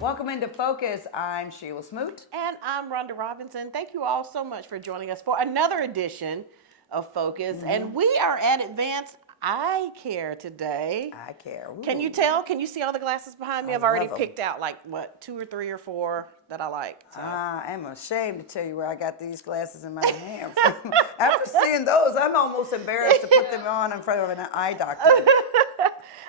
Welcome into Focus. I'm Sheila Smoot. And I'm Rhonda Robinson. Thank you all so much for joining us for another edition of Focus. And we are at Advanced Eye Care today. Eye care. Ooh. Can you tell? Can you see all the glasses behind me? I I've already love 'em. picked out like, what, 2 or 3 or 4 that I like. So. I am ashamed to tell you where I got these glasses in my hand from. After seeing those, I'm almost embarrassed to put them on in front of an eye doctor.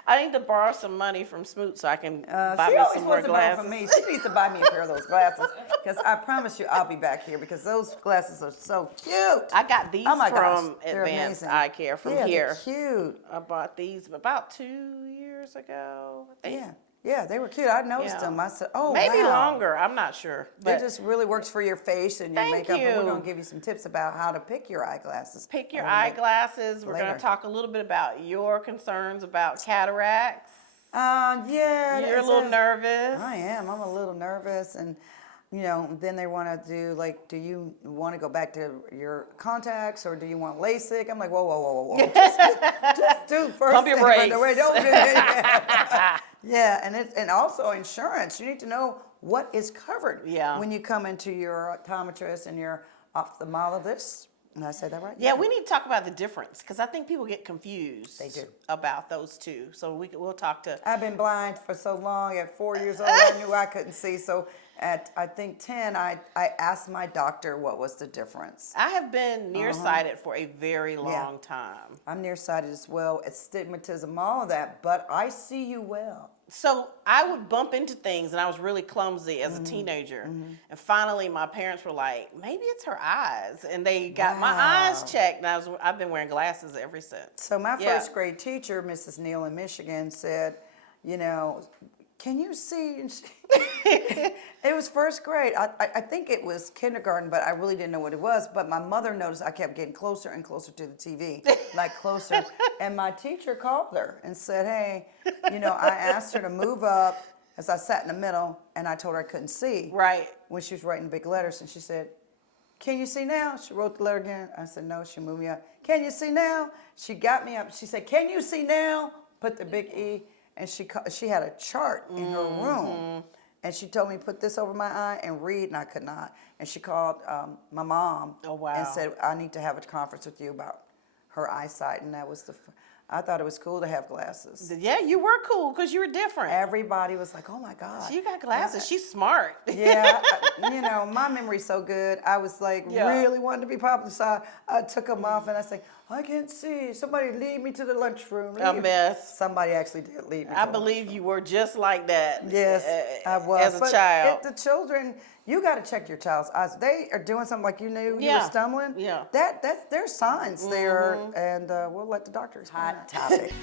I need to borrow some money from Smoot so I can buy She me always some more wants to borrow glasses. from me. She needs to buy me a pair of those glasses because I promise you I'll be back here because those glasses are so cute. I got these Oh my gosh, from they're Advanced amazing. Eye Care from Yeah, here. they're cute. I bought these about 2 years ago. I think. Yeah, they were cute. I noticed Yeah. them. I said, oh, Maybe wow. longer. I'm not sure. It But just really works for your face and your Thank makeup. And we're you. going to give you some tips about how to pick your eyeglasses. pick your a little bit eyeglasses. We're going later. to talk a little bit about your concerns about cataracts. Yeah. You're a little nervous. I am. I'm a little nervous. And, you know, then they want to do, like, do you want to go back to your contacts or do you want LASIK? I'm like, whoa. Just do first Pump your thing right brakes. away. Don't do that. Yeah, and also insurance. You need to know what is covered when you come into your optometrist and your ophthalmologist. Did I say that right? Yeah, we need to talk about the difference because I think people get confused They do. about those two. So we'll talk to. I've been blind for so long. At 4 years old, I knew I couldn't see. So at, I think, 10, I asked my doctor what was the difference. I have been nearsighted for a very long time. I'm nearsighted as well. It's stigmatism, all of that, but I see you well. So I would bump into things, and I was really clumsy as a teenager. And finally, my parents were like, "Maybe it's her eyes," and they got my eyes checked. And I've been wearing glasses ever since. So my first grade teacher, Mrs. Neal in Michigan, said, you know, can you see? And it was first grade. I think it was kindergarten, but I really didn't know what it was. But my mother noticed I kept getting closer and closer to the TV, like closer. And my teacher called her and said, hey, you know, I asked her to move up as I sat in the middle, and I told her I couldn't see. Right. When she was writing big letters, and she said, can you see now? She wrote the letter again. I said, no. She moved me up. Can you see now? She got me up. She said, can you see now? Put the big E. And she had a chart in her room. And she told me, put this over my eye and read, and I could not. And she called my mom and said, I need to have a conference with you about her eyesight. And that was I thought it was cool to have glasses. Yeah, you were cool because you were different. Everybody was like, oh my God. You got glasses. She's smart. Yeah, you know, my memory's so good. I was like really wanting to be popular, so I took them off and I said, I can't see. Somebody lead me to the lunchroom. A mess. Somebody actually did lead me. I believe you were just like that. Yes, I was. As a child. The children, you got to check your child's eyes. They are doing something like you knew you were stumbling. Yeah. There's signs there, and we'll let the doctor explain. Hot topic.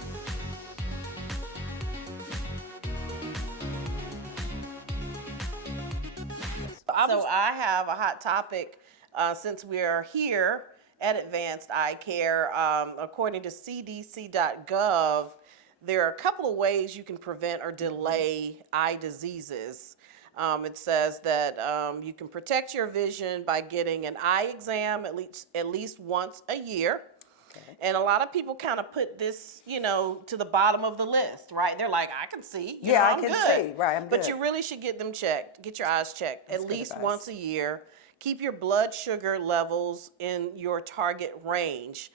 So I have a hot topic since we are here at Advanced Eye Care. According to cdc.gov, there are a couple of ways you can prevent or delay eye diseases. It says that you can protect your vision by getting an eye exam at least once a year. Okay. And a lot of people kind of put this, you know, to the bottom of the list, right? They're like, I can see. You know, I I'm can good. see. Right, I'm good. But you really should get them checked. Get your eyes checked That's at least advice. once a year. Keep your blood sugar levels in your target range.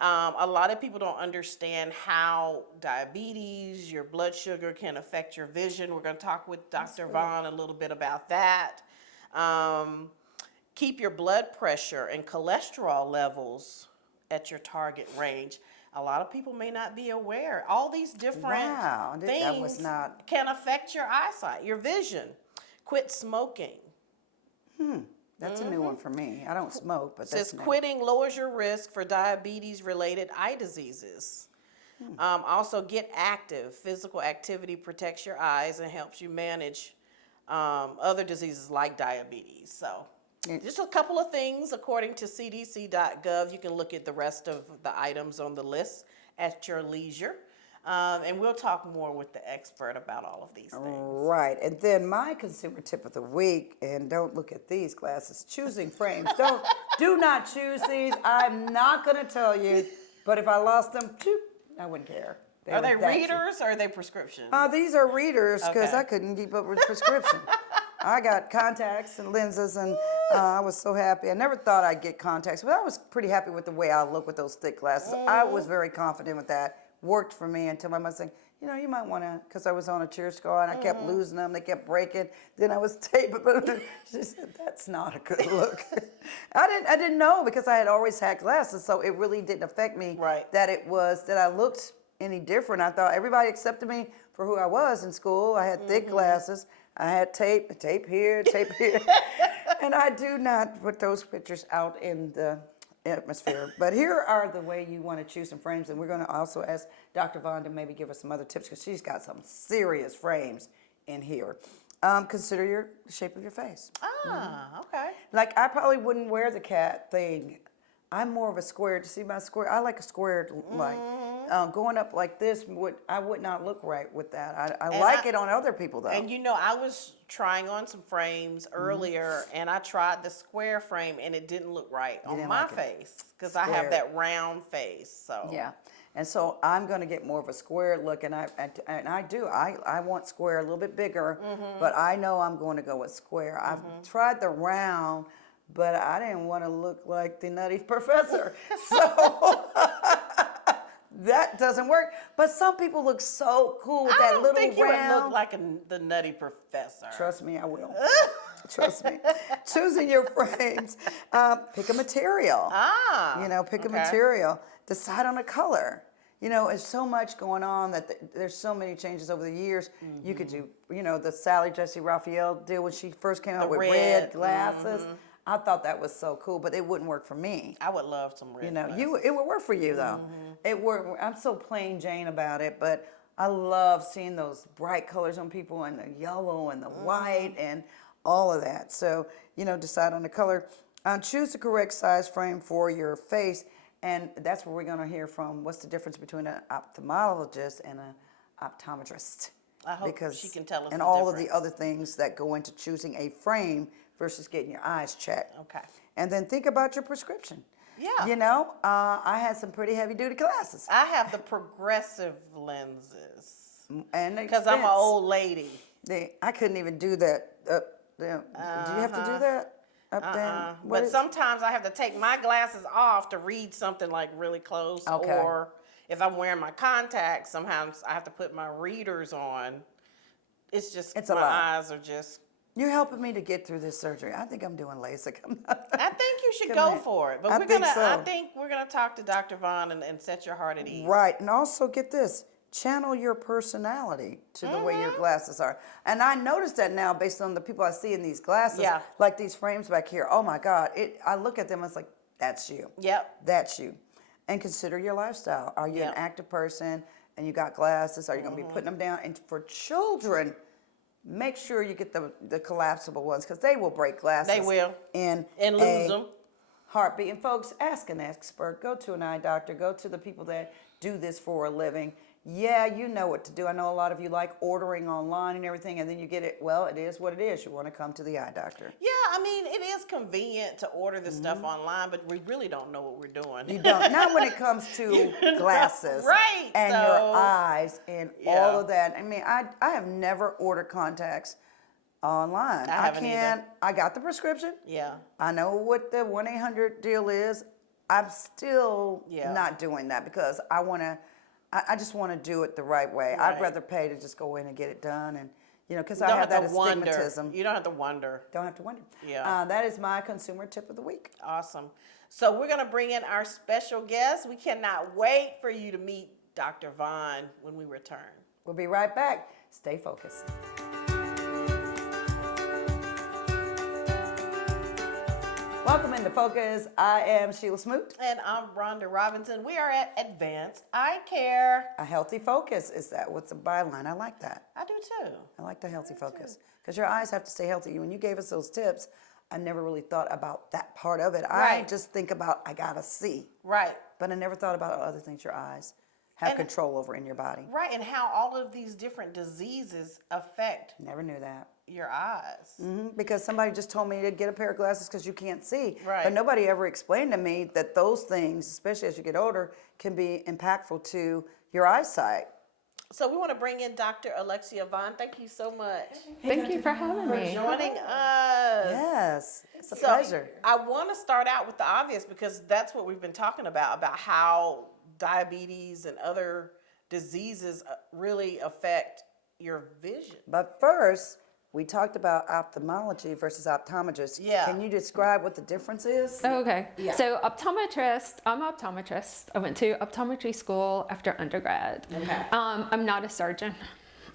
A lot of people don't understand how diabetes, your blood sugar can affect your vision. We're going to talk with Dr. Vaughn a little bit about that. Keep your blood pressure and cholesterol levels at your target range. A lot of people may not be aware. All these different things can affect your eyesight, your vision. Quit smoking. That's a new one for me. I don't smoke, but that's Says new. quitting lowers your risk for diabetes-related eye diseases. Also, get active. Physical activity protects your eyes and helps you manage other diseases like diabetes. So, just a couple of things according to cdc.gov. You can look at the rest of the items on the list at your leisure. And we'll talk more with the expert about all of these things. Right. And then my consumer tip of the week, and don't look at these glasses, choosing frames. Do not choose these. I'm not going to tell you, but if I lost them, I wouldn't care. Are they were that cheap. readers or are they prescription? These are readers because Okay. I couldn't keep up with prescription. I got contacts and lenses, and I was so happy. I never thought I'd get contacts, but I was pretty happy with the way I look with those thick glasses. I was very confident with that. Worked for me until my mother said, you know, you might want to, because I was on a cheer squad, and I kept losing them. They kept breaking. Then I was taping. She said, that's not a good look. I didn't know because I had always had glasses, so it really didn't affect me Right. that I looked any different. I thought everybody accepted me for who I was in school. I had thick glasses. I had tape here, tape here. And I do not put those pictures out in the atmosphere. But here are the way you want to choose some frames. And we're going to also ask Dr. Vaughn to maybe give us some other tips because she's got some serious frames in here. Consider your shape of your face. Okay. Like, I probably wouldn't wear the cat thing. I'm more of a square. To see my square, I like a squared like. Going up like this, I would not look right with that. I like it on other people though. And you know, I was trying on some frames earlier, and I tried the square frame, and it didn't look right on didn't my like it. face because I have that round face. So Yeah, and so I'm going to get more of a square look, and I do. I want square a little bit bigger, but I know I'm going to go with square. I've tried the round, but I didn't want to look like the Nutty Professor, so. That doesn't work. But some people look so cool with that little round. I don't think you would look like the Nutty Professor. Trust me, I will. Trust me. Choosing your frames. Pick a material. Pick a material. Decide on a color. You know, there's so much going on that there's so many changes over the years. You could do, the Sally Jesse Raphael deal when she first came out with red glasses. I thought that was so cool, but it wouldn't work for me. I would love some red. It would work for you though. It worked. I'm so plain Jane about it, but I love seeing those bright colors on people and the yellow and the white and all of that. So, decide on the color. Choose the correct size frame for your face, and that's where we're going to hear from. What's the difference between an ophthalmologist and an optometrist? I hope she can tell us and the all of difference. the other things that go into choosing a frame versus getting your eyes checked. Okay. And then think about your prescription. Yeah. I had some pretty heavy duty glasses. I have the progressive lenses And because I'm an old lady. I couldn't even do that up there. Do you have to do that up there? But sometimes I have to take my glasses off to read something like really close. Okay. Or if I'm wearing my contacts, sometimes I have to put my readers on. It's just It's a my lot. eyes are just. You're helping me to get through this surgery. I think I'm doing LASIK. I think you should Come go in. for it. But I we're think gonna. so. I think we're gonna talk to Dr. Vaughn and set your heart at ease. Right. And also get this. Channel your personality to the way your glasses are. And I noticed that now based on the people I see in these glasses. Yeah. Like these frames back here. Oh my God. I look at them and it's like, that's you. Yep. That's you. And consider your lifestyle. Are you an active person and you got glasses? Are you going to be putting them down? And for children, make sure you get the collapsible ones because they will break glasses. They will. And lose them. Heartbeat. And folks, ask an expert. Go to an eye doctor. Go to the people that do this for a living. Yeah, you know what to do. I know a lot of you like ordering online and everything, and then you get it. Well, it is what it is. You want to come to the eye doctor. Yeah, I mean, it is convenient to order this stuff online, but we really don't know what we're doing. You don't. Not when it comes to glasses. Right. And so, your eyes and Yeah. all of that. I mean, I have never ordered contacts online. I haven't either. I got the prescription. Yeah. I know what the 1-800 deal is. I'm still Yeah. not doing that because I just want to do it the right way. Right. I'd rather pay to just go in and get it done, and because You I don't have that to wonder. astigmatism. You don't have to wonder. Don't have to wonder. Yeah. That is my consumer tip of the week. Awesome. So we're going to bring in our special guest. We cannot wait for you to meet Dr. Vaughn when we return. We'll be right back. Stay focused. Welcome into Focus. I am Sheila Smoot. And I'm Rhonda Robinson. We are at Advanced Eye Care. A healthy focus. Is that what's a byline? I like that. I do too. I like the healthy focus because your eyes have to stay healthy. When you gave us those tips, I never really thought about that part of it. I Right. just think about I gotta see, Right. but I never thought about other things. Your eyes have control over in your body. Right, and how all of these different diseases affect Never knew that. your eyes. Because somebody just told me to get a pair of glasses because you can't see. Right. But nobody ever explained to me that those things, especially as you get older, can be impactful to your eyesight. So we want to bring in Dr. Alexia Vaughn. Thank you so much Thank you for having for me. joining us. Yes, it's a So, pleasure. I want to start out with the obvious because that's what we've been talking about how diabetes and other diseases really affect your vision. But first, we talked about ophthalmology versus optometrist. Yeah. Can you describe what the difference is? Okay. Yeah. So optometrist, I'm an optometrist. I went to optometry school after undergrad. Okay. I'm not a surgeon.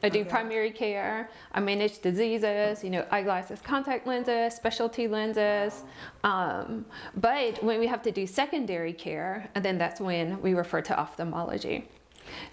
I do primary care. I manage diseases, eyeglasses, contact lenses, specialty lenses. But when we have to do secondary care, and then that's when we refer to ophthalmology.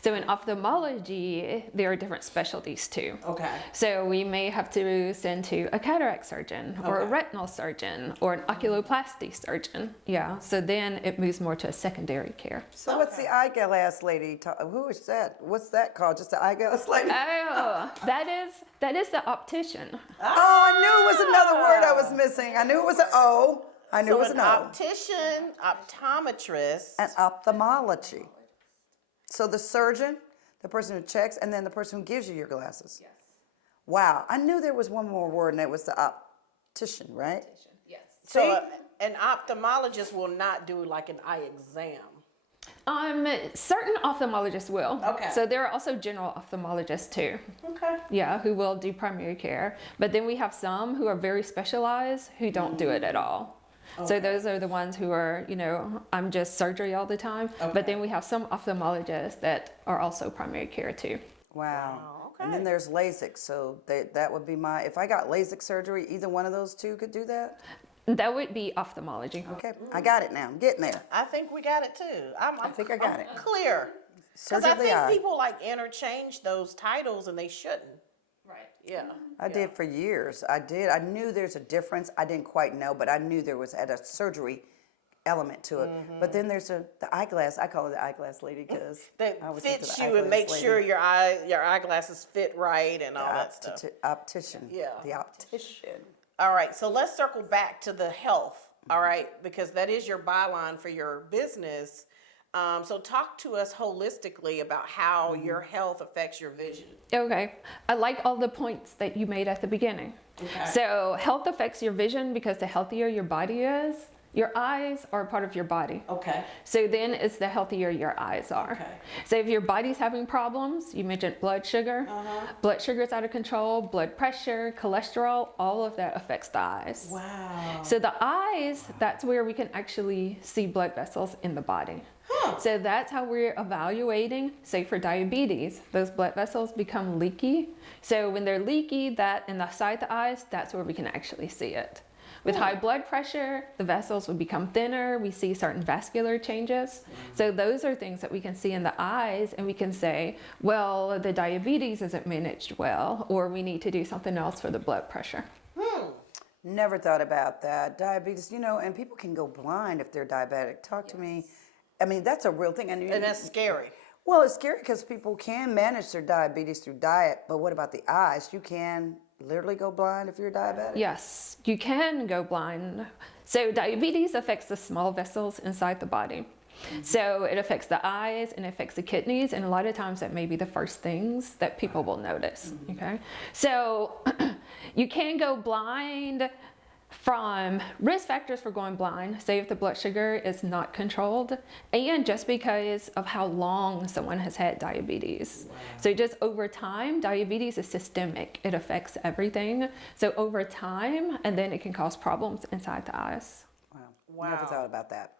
So in ophthalmology, there are different specialties too. Okay. So we may have to send to a cataract surgeon or a Okay. retinal surgeon or an oculoplasty surgeon. Yeah. So then it moves more to a secondary care. So what's the eyeglass lady? Who is that? What's that called? Just the eyeglass lady? Oh, that is the optician. Oh, I knew it was another word I was missing. I knew it was an O. I knew So it was an an O. optician, optometrist, And ophthalmology. So the surgeon, the person who checks, and then the person who gives you your glasses. Yes. Wow, I knew there was one more word, and it was the optician, right? Yes. so See? an ophthalmologist will not do like an eye exam. Certain ophthalmologists will. Okay. So there are also general ophthalmologists too. Okay. Yeah, who will do primary care. But then we have some who are very specialized who don't do it at all. So those are the ones who are, I'm just surgery all the time. Okay. But then we have some ophthalmologists that are also primary care too. Wow. okay. And then there's LASIK, so that would be if I got LASIK surgery, either one of those two could do that? That would be ophthalmology. Okay, I got it now. I'm getting there. I think we got it too. I think I got it. Clear. Because Surgery I of the think eye. people interchange those titles and they shouldn't. Right. Yeah. I did for years. I did. I knew there's a difference. I didn't quite know, but I knew there was a surgery element to it. But then there's the eyeglass. I call her the eyeglass lady because That I was into fits the you and eyeglass makes lady. sure your eyeglasses fit right and all that stuff. Optician. Yeah. The optician. All right, so let's circle back to the health, all right, because that is your byline for your business. So talk to us holistically about how your health affects your vision. Okay. I like all the points that you made at the beginning. Okay. So health affects your vision because the healthier your body is, your eyes are a part of your body. Okay. So then it's the healthier your eyes are. Okay. So if your body's having problems, you mentioned blood sugar. Blood sugar's out of control, blood pressure, cholesterol, all of that affects the eyes. Wow. So the eyes, that's where we can actually see blood vessels in the body. So that's how we're evaluating, say for diabetes, those blood vessels become leaky. So when they're leaky, that in the side of the eyes, that's where we can actually see it. With high blood pressure, the vessels would become thinner. We see certain vascular changes. So those are things that we can see in the eyes, and we can say, well, the diabetes isn't managed well, or we need to do something else for the blood pressure. Never thought about that. Diabetes, and people can go blind if they're diabetic. Talk to me. I mean, that's a real thing. And that's scary. Well, it's scary because people can manage their diabetes through diet, but what about the eyes? You can literally go blind if you're diabetic? Yes, you can go blind. So diabetes affects the small vessels inside the body. So it affects the eyes and it affects the kidneys, and a lot of times that may be the first things that people will notice. Okay, so you can go blind from risk factors for going blind, say if the blood sugar is not controlled, and just because of how long someone has had diabetes. So just over time, diabetes is systemic. It affects everything. So over time, and then it can cause problems inside the eyes. Wow. Never thought about that.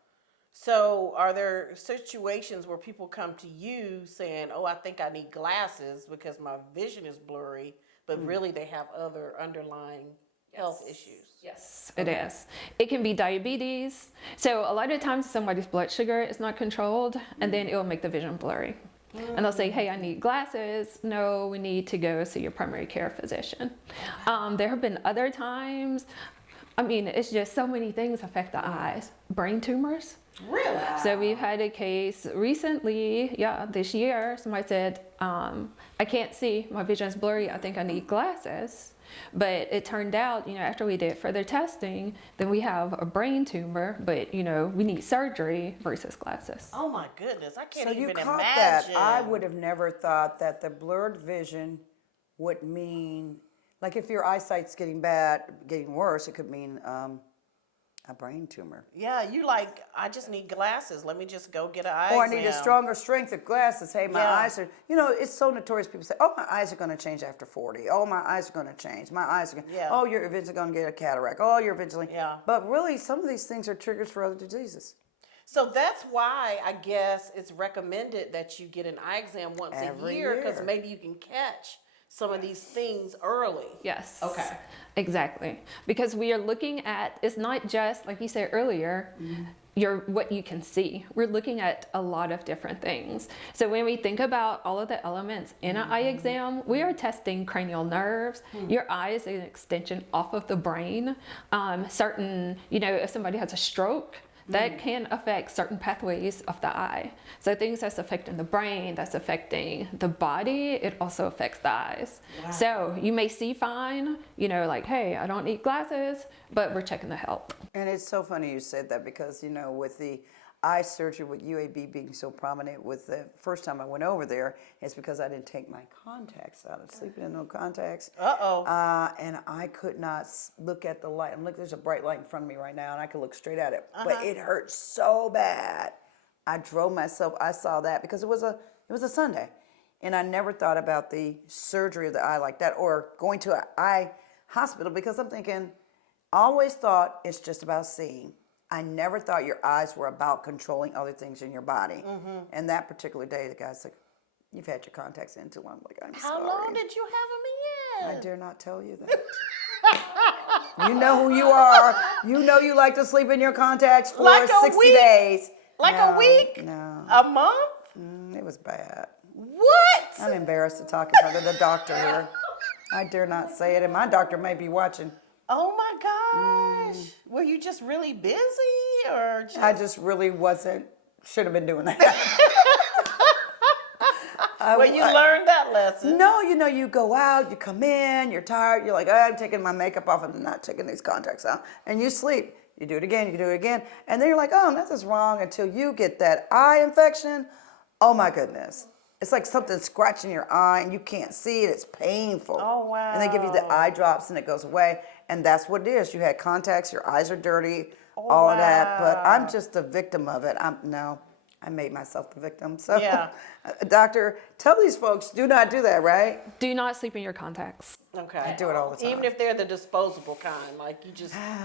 So are there situations where people come to you saying, oh, I think I need glasses because my vision is blurry, but really they have other underlying health issues? Yes, it is. It can be diabetes. So a lot of times somebody's blood sugar is not controlled, and then it will make the vision blurry. And they'll say, hey, I need glasses. No, we need to go see your primary care physician. There have been other times, it's just so many things affect the eyes. Brain tumors. Really? So we've had a case recently, this year, somebody said, I can't see, my vision's blurry, I think I need glasses. But it turned out, after we did further testing, then we have a brain tumor, but, we need surgery versus glasses. Oh my goodness, I can't So you even caught imagine. that. I would have never thought that the blurred vision would mean, like if your eyesight's getting worse, it could mean a brain tumor. Yeah, you like, I just need glasses. Let me just go get an eye Or I exam. need a stronger strength of glasses. Hey, my eyes are, it's so notorious. People say, oh, my eyes are going to change after 40. Oh, my eyes are going to change. My eyes are going to, oh, you're eventually going to get a cataract. Oh, you're eventually. Yeah. But really, some of these things are triggers for other diseases. So that's why I guess it's recommended that you get an eye exam once Every a year, because year. maybe you can catch some of these things early. Yes. Okay. Exactly. Because we are looking at, it's not just, like you said earlier, what you can see. We're looking at a lot of different things. So when we think about all of the elements in an eye exam, we are testing cranial nerves. Your eye is an extension off of the brain. Certain, if somebody has a stroke, that can affect certain pathways of the eye. So things that's affecting the brain, that's affecting the body, it also affects the eyes. Wow. So you may see fine, like, hey, I don't need glasses, but we're checking the health. And it's so funny you said that because, with the eye surgery, with UAB being so prominent, with the first time I went over there, it's because I didn't take my contacts out. I was sleeping in no contacts. And I could not look at the light. There's a bright light in front of me right now, and I could look straight at it. But it hurt so bad. I drove myself. I saw that because it was a Sunday, and I never thought about the surgery of the eye like that, or going to an eye hospital, because I'm thinking, always thought it's just about seeing. I never thought your eyes were about controlling other things in your body. And that particular day, the guy's like, you've had your contacts in too long. I'm like, I'm sorry. How long did you have them in? I dare not tell you that. You know who you are. You know you like to sleep in your contacts for Like a 60 week? days. Like No, a week? No. A month? It was bad. What? I'm embarrassed to talk in front of the doctor here. I dare not say it, and my doctor may be watching. Oh my gosh. Were you just really busy, or just... I just really should have been doing that. Well, you learned that lesson. No, you go out, you come in, you're tired, you're like, I'm taking my makeup off, I'm not taking these contacts out, and you sleep. You do it again, and then you're like, oh, nothing's wrong, until you get that eye infection. Oh my goodness. It's like something scratching your eye and you can't see it. It's painful. Oh, wow. And they give you the eye drops and it goes away. And that's what it is. You had contacts, your eyes are dirty, all of that. But I'm just a victim of it. I made myself the victim. So, Yeah. Doctor, tell these folks, do not do that, right? Do not sleep in your contacts. Okay. I do it all the time. Even if they're the disposable kind, like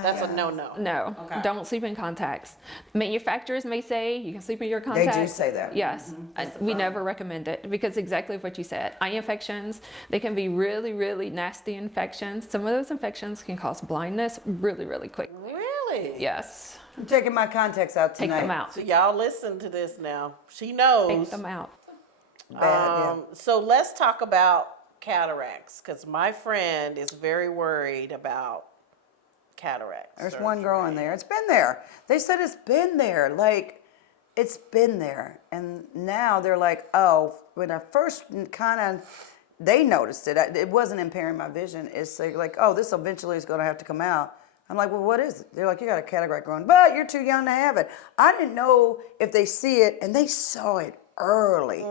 that's a no-no. No, don't sleep in contacts. Manufacturers may say you can sleep in your contacts. They do say that. Yes. We never recommend it because exactly what you said. Eye infections, they can be really, really nasty infections. Some of those infections can cause blindness really, really quick. Really? Yes. I'm taking my contacts out Take tonight. them out. So y'all listen to this now. She knows. Take them out. Bad, So let's talk about cataracts, because my friend is very worried about cataracts. There's one girl in there. It's been there. They said it's been there. Like, it's been there. And now they're like, oh, when I first they noticed it. It wasn't impairing my vision. It's like, oh, this eventually is going to have to come out. I'm like, well, what is it? They're like, you got a cataract growing, but you're too young to have it. I didn't know if they see it, and they saw it early.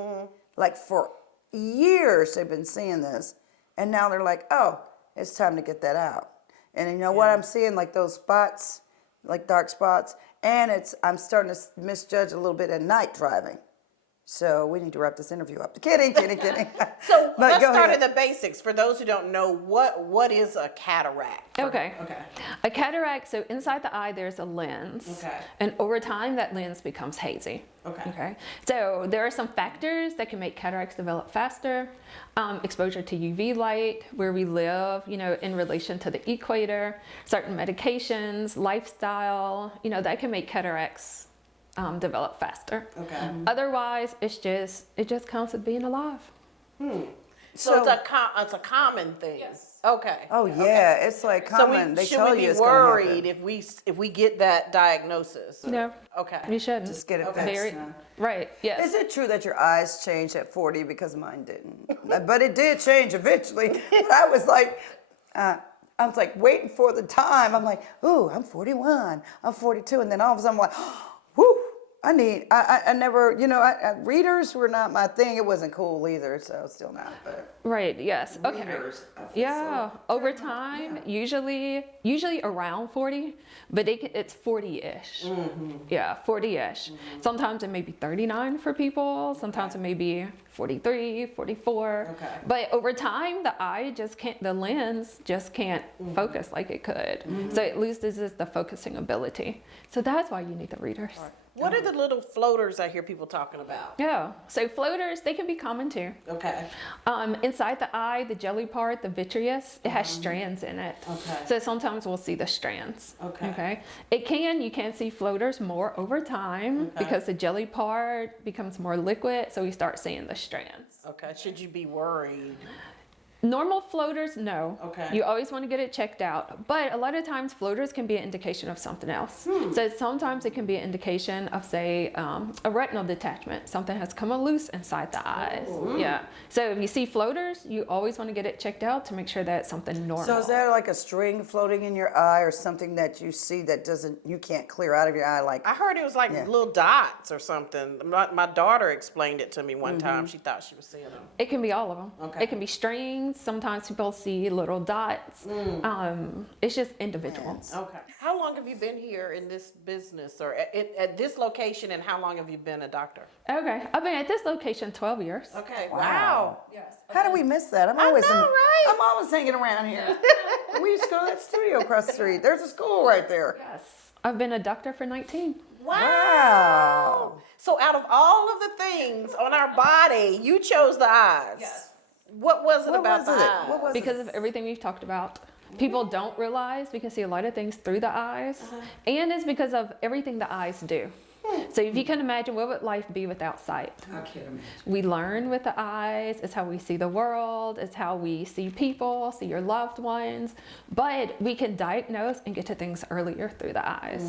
Like for years they've been seeing this, and now they're like, oh, it's time to get that out. And you know what I'm seeing, like those spots, like dark spots, and I'm starting to misjudge a little bit at night driving. So we need to wrap this interview up. Kidding. So But let's go start ahead. at the basics. For those who don't know, what is a cataract? Okay. Okay. A cataract, so inside the eye there's a lens. Okay. And over time that lens becomes hazy. Okay. So there are some factors that can make cataracts develop faster. Exposure to UV light, where we live, in relation to the equator, certain medications, lifestyle, that can make cataracts develop faster. Okay. Otherwise, it just counts as being alive. So it's a common thing. Yes. Okay. Oh yeah, it's like common. They should tell we you be it's gonna worried happen. if we get that diagnosis? No. Okay. You shouldn't. Just get it Very, fixed. right. Yes. Is it true that your eyes changed at 40? Because mine didn't. But it did change eventually. But I was like waiting for the time. I'm like, ooh, I'm 41, I'm 42. And then all of a sudden I'm like, whoo, I never, readers were not my thing. It wasn't cool either, so still not. But Right. Yes. Okay. readers, I feel Yeah. Over time, usually around 40, but it's 40-ish. Yeah, 40-ish. Sometimes it may be 39 for people. Sometimes it may be 43, 44. Okay. But over time, the lens just can't focus like it could. So it loses the focusing ability. So that's why you need the readers. What are the little floaters I hear people talking about? Yeah. So floaters, they can be common too. Okay. Inside the eye, the jelly part, the vitreous, it has strands in it. Okay. So sometimes we'll see the strands. Okay. You can see floaters more over time because the jelly part becomes more liquid, so we start seeing the strands. Okay. Should you be worried? Normal floaters, no. Okay. You always want to get it checked out. But a lot of times floaters can be an indication of something else. So sometimes it can be an indication of, say, a retinal detachment. Something has come loose inside the eyes. Yeah. So if you see floaters, you always want to get it checked out to make sure that it's something normal. So is that like a string floating in your eye or something that you see that you can't clear out of your eye? Like I heard it was like little dots or something. My daughter explained it to me one time. She thought she was seeing them. It can be all of them. Okay. It can be strings. Sometimes people see little dots. It's just individual. Okay. How long have you been here in this business or at this location, and how long have you been a doctor? Okay. I've been at this location 12 years. Okay. Wow. Yes. how do we miss that? I'm always right? I'm always hanging around here. We used to go to that studio across the street. There's a school right there. Yes. I've been a doctor for 19. Wow. So out of all of the things on our body, you chose the eyes. Yes. What was it What about was the it? eyes? What was Because it? of everything we've talked about. People don't realize we can see a lot of things through the eyes, and it's because of everything the eyes do. So if you can imagine, what would life be without sight? I can't imagine. We learn with the eyes. It's how we see the world. It's how we see people, see your loved ones. But we can diagnose and get to things earlier through the eyes.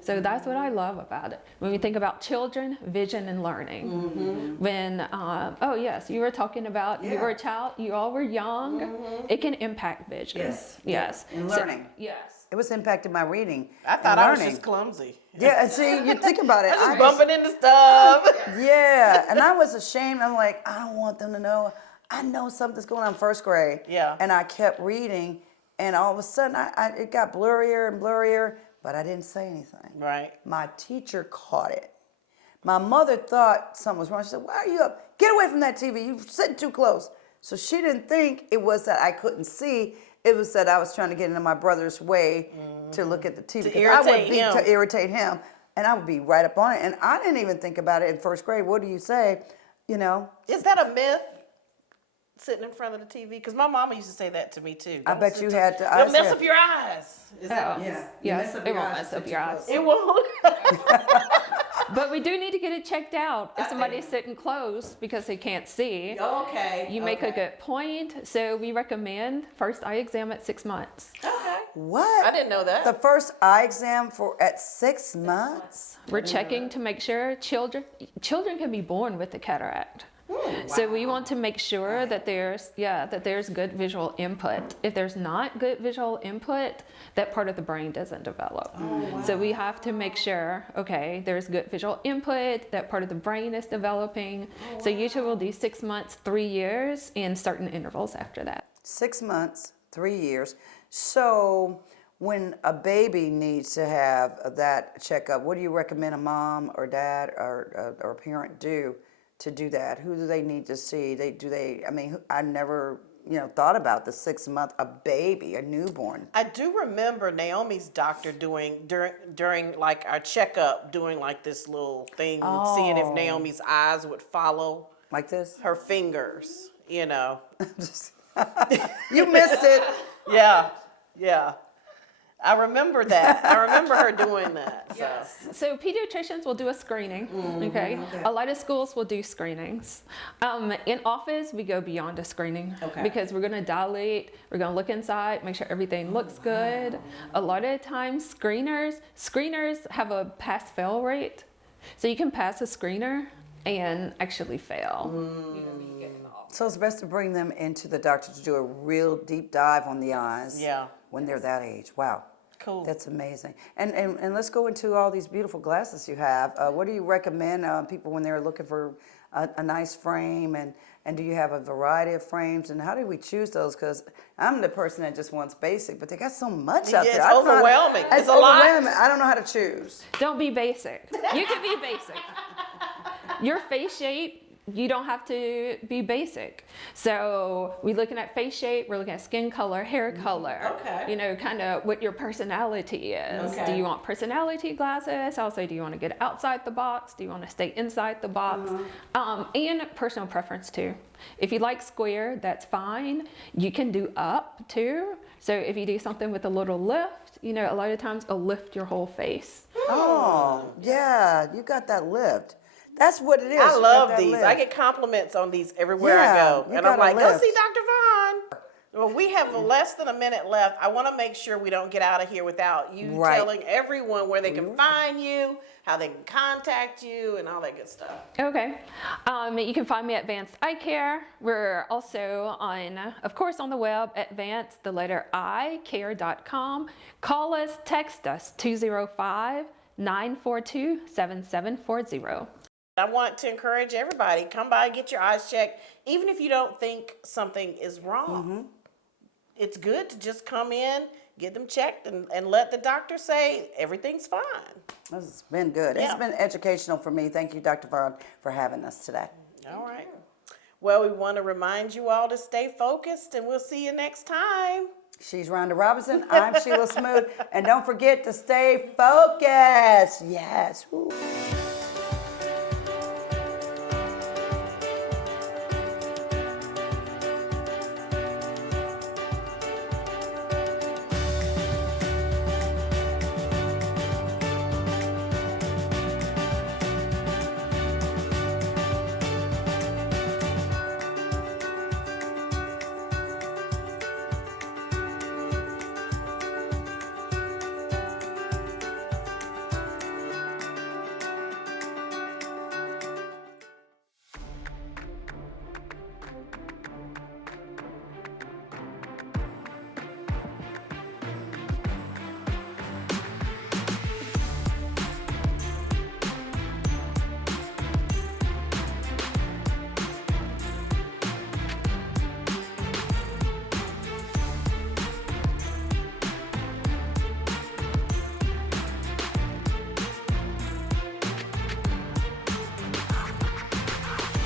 So that's what I love about it. When we think about children, vision, and learning. When, oh yes, you were talking about, you were a child, you all were young. It can impact vision. Yes. And So- learning. yes. It was impacting my reading. I thought and I was learning. just clumsy. Yeah, and see, you think about it. Just bumping into stuff. Yeah, and I was ashamed. I'm like, I don't want them to know. I know something's going on in first grade. Yeah. And I kept reading, and all of a sudden, it got blurrier and blurrier, but I didn't say anything. Right. My teacher caught it. My mother thought something was wrong. She said, why are you up? Get away from that TV. You're sitting too close. So she didn't think it was that I couldn't see. It was that I was trying to get into my brother's way to look at the TV. To 'Cause I would irritate be him. to irritate him. And I would be right up on it. And I didn't even think about it in first grade. What do you say? You know? Is that a myth? Sitting in front of the TV? Because my mama used to say that to me too. I Don't bet sit you to- had to. It'll mess up your eyes. Is that? Oh, Yeah. yes, it won't mess up your eyes. It won't. But we do need to get it checked out if somebody's sitting close because they can't see. Okay. You make a good point. So we recommend first eye exam at 6 months. Okay. What? I didn't know that. The first eye exam at 6 months? We're checking to make sure children can be born with the cataract. So we want to make sure that there's good visual input. If there's not good visual input, that part of the brain doesn't develop. So we have to make sure, okay, there's good visual input, that part of the brain is developing. So usually we'll do 6 months, 3 years, and certain intervals after that. 6 months, 3 years. So when a baby needs to have that checkup, what do you recommend a mom or dad or a parent do to do that? Who do they need to see? I never, thought about the 6 month, a baby, a newborn. I do remember Naomi's doctor during like our checkup, doing like this little thing, seeing if Naomi's eyes would follow Like this? her fingers, you know. You missed it. Yeah, yeah. I remember that. I remember her doing that. So. So pediatricians will do a screening, okay? A lot of schools will do screenings. In office, we go beyond a screening because we're gonna dilate, we're gonna look inside, make sure everything looks good. A lot of times screeners have a pass-fail rate. So you can pass a screener and actually fail. So it's best to bring them into the doctor to do a real deep dive on the eyes. Yeah. When they're that age. Wow. Cool. That's amazing. And let's go into all these beautiful glasses you have. What do you recommend people when they're looking for a nice frame? And do you have a variety of frames? And how do we choose those? Because I'm the person that just wants basic, but they got so much out there. It's overwhelming. It's a lot. overwhelming. I don't know how to choose. Don't be basic. You can be basic. Your face shape, you don't have to be basic. So we're looking at face shape, we're looking at skin color, hair color, you know, kind of what your personality is. Do you want personality glasses? Also, do you want to get outside the box? Do you want to stay inside the box? And personal preference too. If you like square, that's fine. You can do up too. So if you do something with a little lift, you know, a lot of times it'll lift your whole face. Oh, yeah, you got that lift. That's what it is. I You love got that these. lift. I get compliments on these everywhere I Yeah, go. you And I'm got a like, go lift. see Dr. Vaughn. Well, we have less than a minute left. I want to make sure we don't get out of here without you telling everyone where they can find you, how they can contact you, and all that good stuff. Okay. You can find me at Advanced Eye Care. We're also on, of course, on the web at advanced, the letter icare.com. Call us, text us, 205-942-7740. I want to encourage everybody, come by and get your eyes checked, even if you don't think something is wrong. It's good to just come in, get them checked, and let the doctor say everything's fine. This has been good. Yeah. It's been educational for me. Thank you, Dr. Vaughn, for having us today. All right. Well, we want to remind you all to stay focused, and we'll see you next time. She's Rhonda Robinson. I'm Sheila Smoot. And don't forget to stay focused. Yes. Woo.